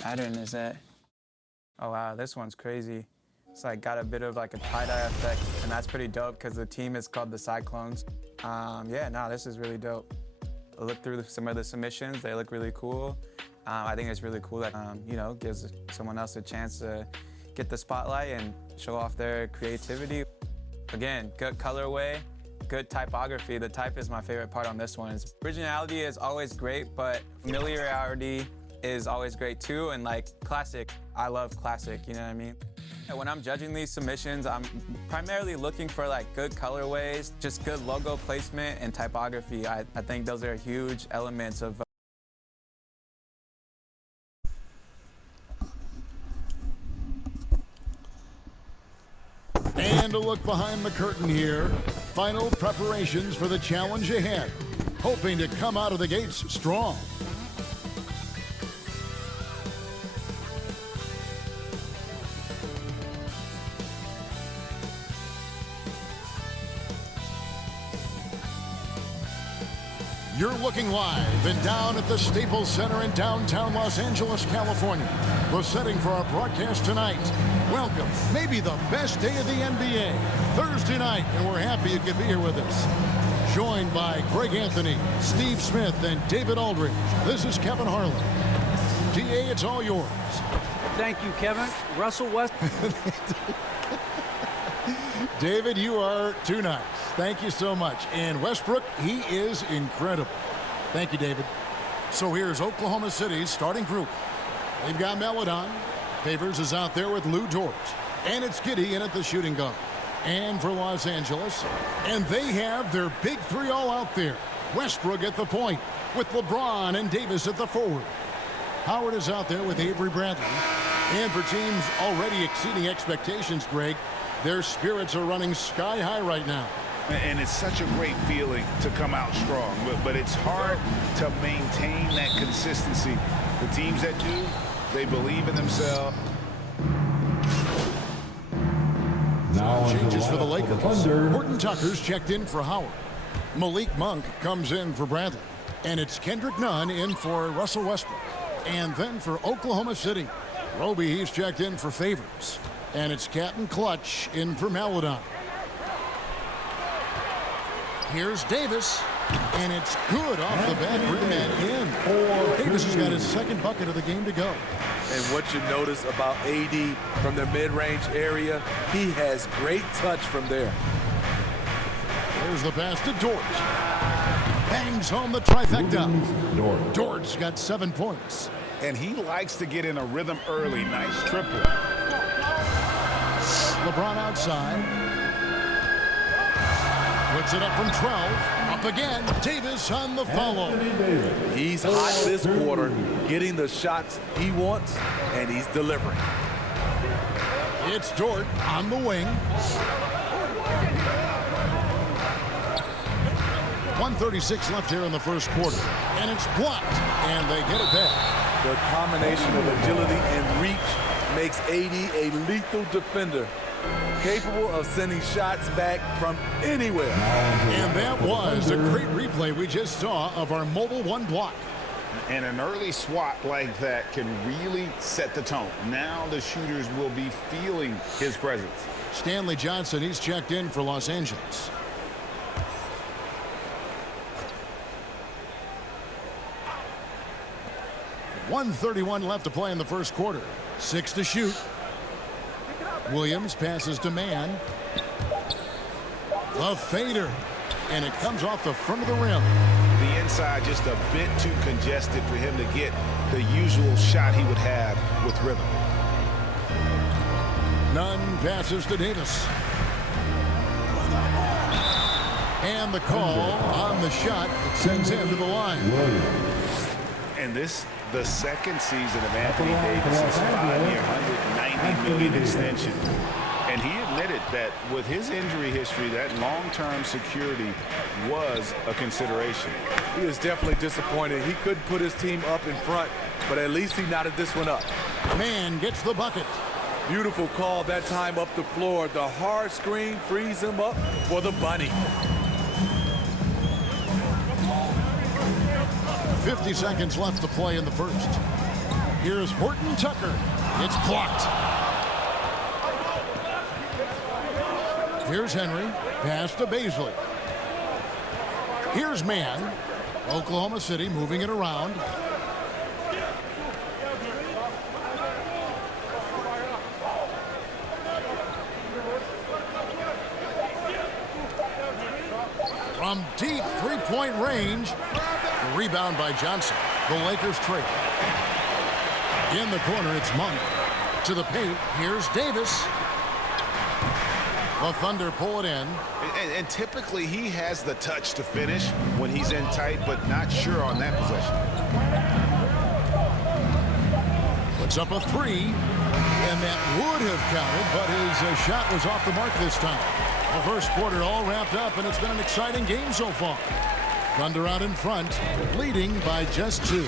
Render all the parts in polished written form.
pattern is that? Oh wow, this one's crazy. It's like got a bit of like a tie-dye effect, and that's pretty dope because the team is called the Cyclones. Yeah, no, this is really dope. I looked through some of the submissions, they look really cool. I think it's really cool that, you know, gives someone else a chance to get the spotlight and show off their creativity. Again, good colorway, good typography. The type is my favorite part on this one. Originality is always great, but familiarity is always great too, and like classic. I love classic, you know what I mean? When I'm judging these submissions, I'm primarily looking for like good colorways, just good logo placement and typography. I think those are huge elements of And a look behind the curtain here. Final preparations for the challenge ahead. Hoping to come out of the gates strong. You're looking live and down at the Staples Center in downtown Los Angeles, California. The setting for our broadcast tonight. Welcome, maybe the best day of the NBA, Thursday night, and we're happy you could be here with us. Joined by Greg Anthony, Steve Smith, and David Aldridge. This is Kevin Harlan. DA, it's all yours. Thank you, Kevin. Russell Westbrook. David, you are too nice. Thank you so much. And Westbrook, he is incredible. Thank you, David. So here's Oklahoma City's starting group. They've got Meladon. Favors is out there with Lou Dort. And it's Giddey in at the shooting guard. And for Los Angeles. And they have their big three all out there. Westbrook at the point with LeBron and Davis at the forward. Howard is out there with Avery Bradley. And for teams already exceeding expectations, Greg, their spirits are running sky high right now. And it's such a great feeling to come out strong, but it's hard to maintain that consistency. The teams that do, they believe in themselves. Now changes for the Lakers. Horton Tucker's checked in for Howard. Malik Monk comes in for Bradley. And it's Kendrick Nunn in for Russell Westbrook. And then for Oklahoma City, Roby, he's checked in for Favors. And it's Captain Clutch in for Maladon. Here's Davis. And it's good off the back rim and in. Davis has got his second bucket of the game to go. And what you notice about AD from the mid-range area, he has great touch from there. There's the pass to Dort. Bangs home the trifecta. Dort's got 7 points. And he likes to get in a rhythm early. Nice triple. LeBron outside. Puts it up from 12. Up again. Davis on the follow. He's hot this quarter, getting the shots he wants, and he's delivering. It's Dort on the wing. 1:36 left here in the first quarter. And it's blocked. And they get it back. The combination of agility and reach makes AD a lethal defender, capable of sending shots back from anywhere. And that was a great replay we just saw of our Mobile One block. And an early swat like that can really set the tone. Now the shooters will be feeling his presence. Stanley Johnson, he's checked in for Los Angeles. .131 left to play in the first quarter. 6 to shoot. Williams passes to Mann. The fader. And it comes off the front of the rim. The inside just a bit too congested for him to get the usual shot he would have with rhythm. Nunn passes to Davis. And the call on the shot that sends him to the line. And this, the second season of Anthony Davis's 5-year, $190 million extension. And he admitted that with his injury history, that long-term security was a consideration. He was definitely disappointed. He couldn't put his team up in front, but at least he knotted this one up. Mann gets the bucket. Beautiful call that time up the floor. The hard screen frees him up for the bunny. 50 seconds left to play in the first. Here's Horton Tucker. It's blocked. Here's Henry. Pass to Baisley. Here's Mann. Oklahoma City moving it around. From deep three-point range. The rebound by Johnson. The Lakers trade. In the corner, it's Monk. To the paint, here's Davis. The Thunder pull it in. And typically he has the touch to finish when he's in tight, but not sure on that possession. Puts up a three, and that would have counted, but his shot was off the mark this time. The first quarter all wrapped up, and it's been an exciting game so far. Thunder out in front, leading by just 2.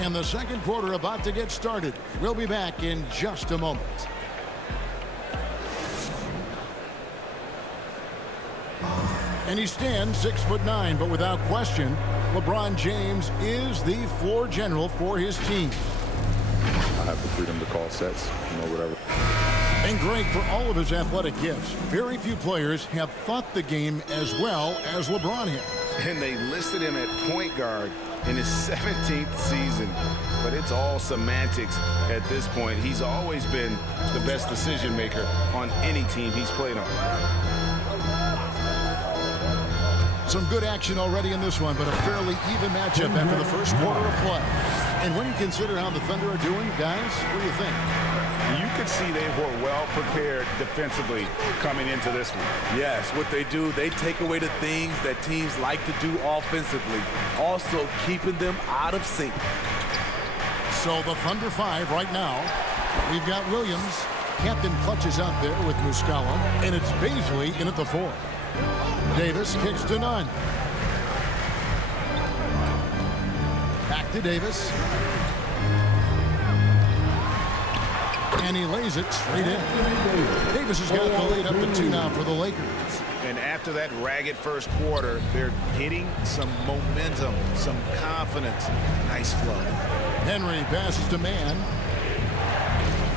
And the second quarter about to get started. We'll be back in just a moment. And he stands 6'9", but without question, LeBron James is the floor general for his team. I have the freedom to call sets, whatever. And Greg, for all of his athletic gifts, very few players have thought the game as well as LeBron has. And they listed him at point guard in his 17th season. But it's all semantics at this point. He's always been the best decision maker on any team he's played on. Some good action already in this one, but a fairly even matchup after the first quarter of play. And when you consider how the Thunder are doing, guys, what do you think? You could see they were well prepared defensively coming into this one. Yes, what they do, they take away the things that teams like to do offensively, also keeping them out of sync. So the Thunder 5 right now. We've got Williams. Captain clutches out there with Muscala, and it's Baisley in at the 4. Davis kicks to none. Back to Davis. And he lays it straight in. Davis has got the lead up to 2 now for the Lakers. And after that ragged first quarter, they're hitting some momentum, some confidence. Nice flow. Henry passes to Mann.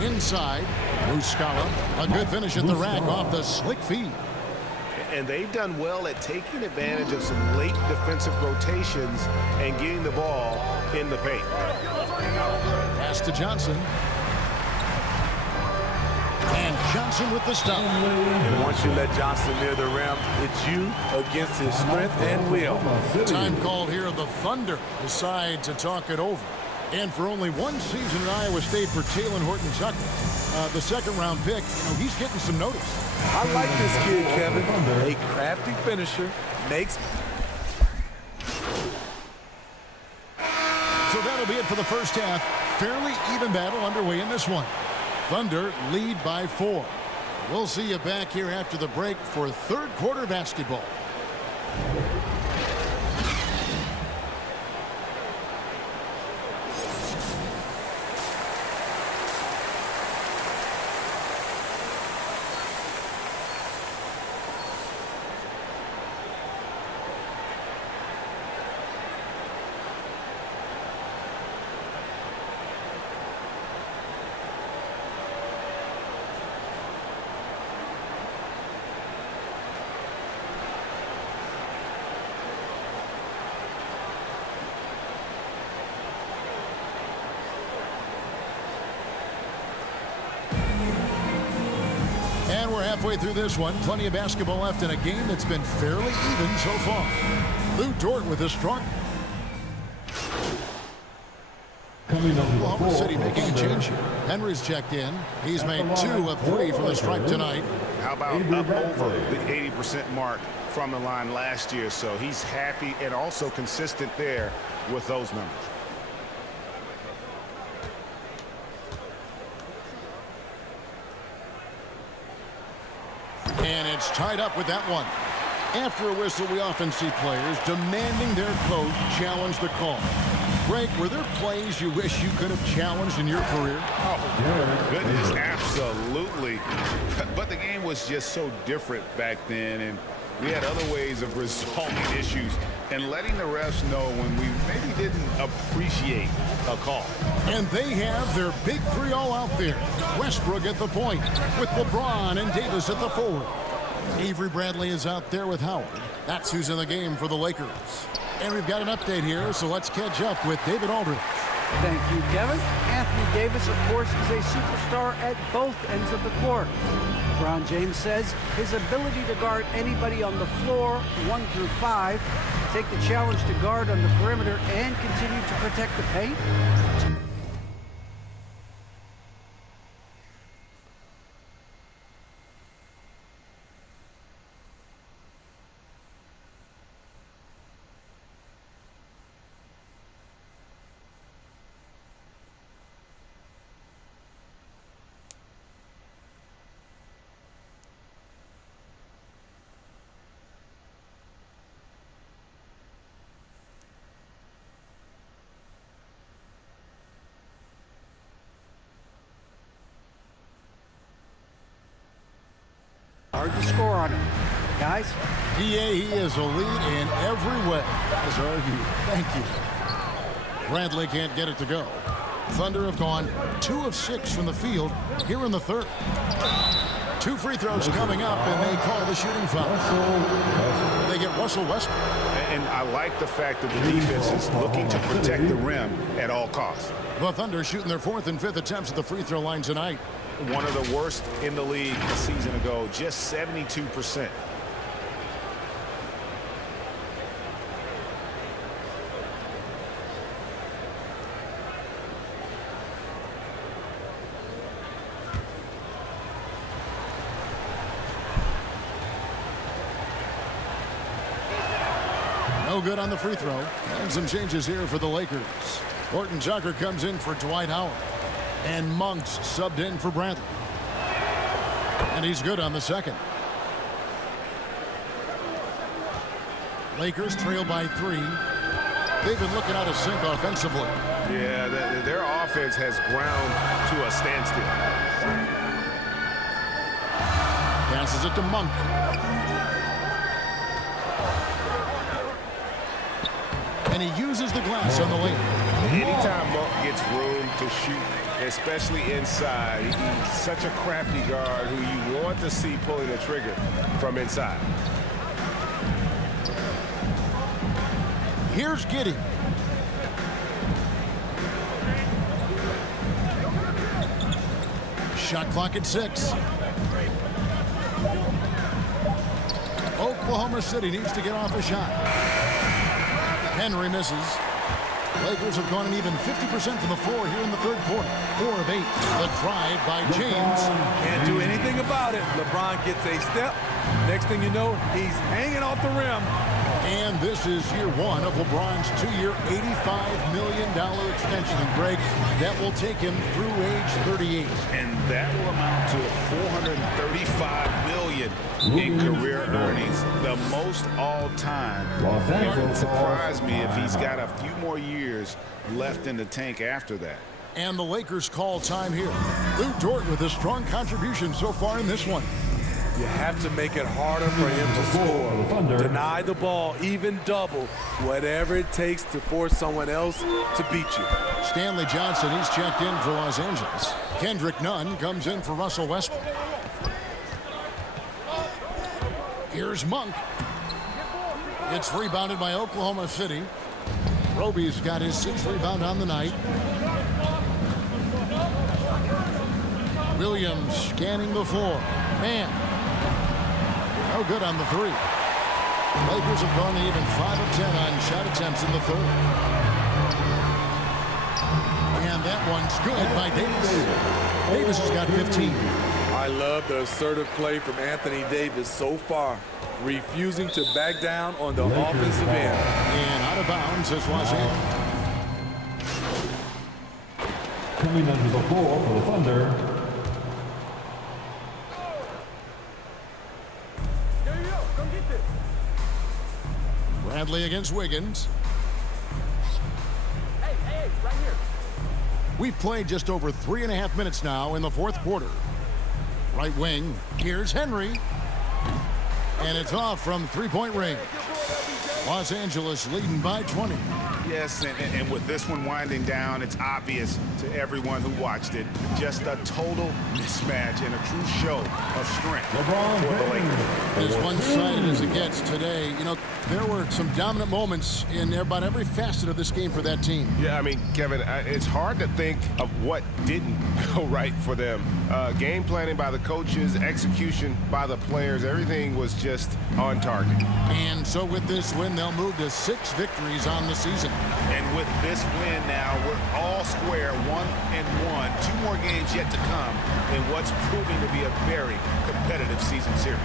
Inside, Muscala. A good finish at the rack off the slick feed. And they've done well at taking advantage of some late defensive rotations and getting the ball in the paint. Pass to Johnson. And Johnson with the stop. And once you let Johnson near the rim, it's you against his strength and will. Time called here. The Thunder decide to talk it over. And for only one season in Iowa State for Talen Horton-Tucker, the second-round pick, he's getting some notice. I like this kid, Kevin. A crafty finisher, makes. So that'll be it for the first half. Fairly even battle underway in this one. Thunder lead by 4. We'll see you back here after the break for third quarter basketball. And we're halfway through this one. Plenty of basketball left in a game that's been fairly even so far. Lou Dort with a strike. Oklahoma City making a change here. Henry's checked in. He's made 2 of 3 from the stripe tonight. How about up over the 80% mark from the line last year? So he's happy and also consistent there with those numbers. And it's tied up with that one. After a whistle, we often see players demanding their coach challenge the call. Greg, were there plays you wish you could have challenged in your career? Oh, goodness, absolutely. But the game was just so different back then, and we had other ways of resolving issues and letting the refs know when we maybe didn't appreciate a call. And they have their big three all out there. Westbrook at the point with LeBron and Davis at the forward. Avery Bradley is out there with Howard. That's who's in the game for the Lakers. And we've got an update here, so let's catch up with David Aldridge. Thank you, Kevin. Anthony Davis, of course, is a superstar at both ends of the court. LeBron James says his ability to guard anybody on the floor, 1 through 5, take the challenge to guard on the perimeter and continue to protect the paint. Hard to score on him. Guys? PA, he is a lead in every way, as are you. Thank you. Bradley can't get it to go. Thunder have gone 2 of 6 from the field here in the third. 2 free throws coming up, and they call the shooting foul. They get Russell Westbrook. And I like the fact that the defense is looking to protect the rim at all costs. The Thunder shooting their 4th and 5th attempts at the free throw line tonight. One of the worst in the league a season ago, just 72%. No good on the free throw. And some changes here for the Lakers. Horton Tucker comes in for Dwight Howard. And Monk's subbed in for Bradley. And he's good on the second. Lakers trail by 3. They've been looking out of sync offensively. Yeah, their offense has ground to a standstill. Passes it to Monk. And he uses the glass on the lane. Anytime Monk gets room to shoot, especially inside, he's such a crafty guard who you want to see pulling the trigger from inside. Here's Giddey. Shot clock at 6. Oklahoma City needs to get off a shot. Henry misses. Lakers have gone an even 50% from the floor here in the third quarter. 4 of 8. The drive by James. Can't do anything about it. LeBron gets a step. Next thing you know, he's hanging off the rim. And this is year 1 of LeBron's 2-year, $85 million extension. And Greg, that will take him through age 38. And that will amount to $435 million in career earnings, the most all-time. It wouldn't surprise me if he's got a few more years left in the tank after that. And the Lakers call time here. Lou Dort with a strong contribution so far in this one. You have to make it harder for him to score. Deny the ball, even double, whatever it takes to force someone else to beat you. Stanley Johnson, he's checked in for Los Angeles. Kendrick Nunn comes in for Russell Westbrook. Here's Monk. It's rebounded by Oklahoma City. Roby's got his 6th rebound on the night. Williams scanning the floor. Man. No good on the 3. Lakers have gone even 5 of 10 on shot attempts in the third. And that one's good by Davis. Davis has got 15. I love the assertive play from Anthony Davis so far, refusing to back down on the offensive end. And out of bounds is Los Angeles. Coming under the ball for the Thunder. Bradley against Wiggins. Hey, right here. We've played just over 3.5 minutes now in the fourth quarter. Right wing, here's Henry. And it's off from three-point range. Los Angeles leading by 20. Yes, and with this one winding down, it's obvious to everyone who watched it. Just a total mismatch and a true show of strength for the Lakers. As one-sided as it gets today, you know, there were some dominant moments in about every facet of this game for that team. Yeah, I mean, Kevin, it's hard to think of what didn't go right for them. Game planning by the coaches, execution by the players, everything was just on target. And so with this win, they'll move to 6 victories on the season. And with this win now, we're all square, 1-1. 2 more games yet to come in what's proving to be a very competitive season series.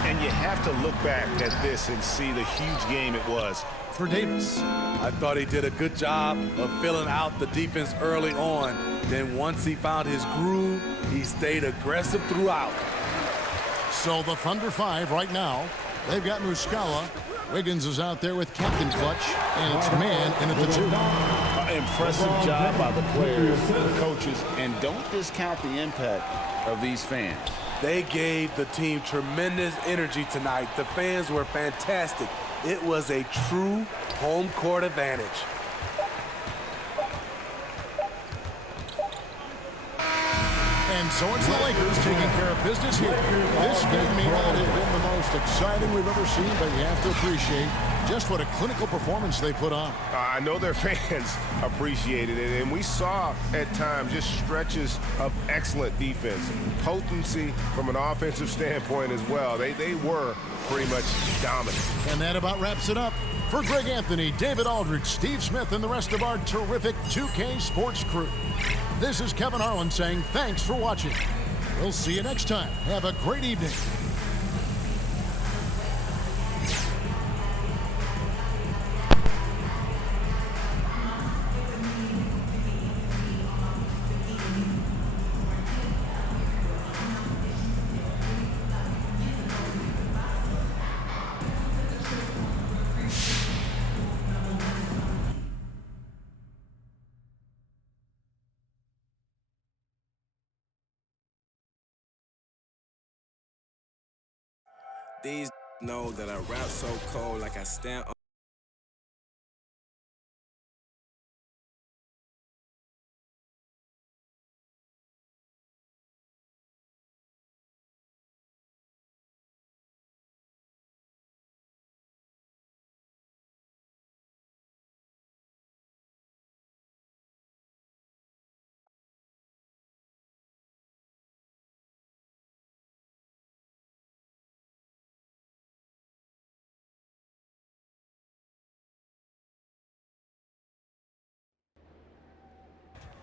And you have to look back at this and see the huge game it was for Davis. I thought he did a good job of filling out the defense early on. Then once he found his groove, he stayed aggressive throughout. So the Thunder 5 right now. They've got Muscala. Wiggins is out there with Captain Clutch, and it's man in at the 2. Impressive job by the players, the coaches, and don't discount the impact of these fans. They gave the team tremendous energy tonight. The fans were fantastic. It was a true home court advantage. And so it's the Lakers taking care of business here. This game may not have been the most exciting we've ever seen, but you have to appreciate just what a clinical performance they put on. I know their fans appreciated it, and we saw at times just stretches of excellent defense, potency from an offensive standpoint as well. They were pretty much dominant. And that about wraps it up. For Greg Anthony, David Aldridge, Steve Smith, and the rest of our terrific 2K Sports crew, this is Kevin Harlan saying thanks for watching. We'll see you next time. Have a great evening. These know that I rap so cold, like I stand on.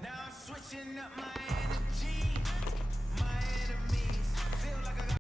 Now I'm switching up my energy.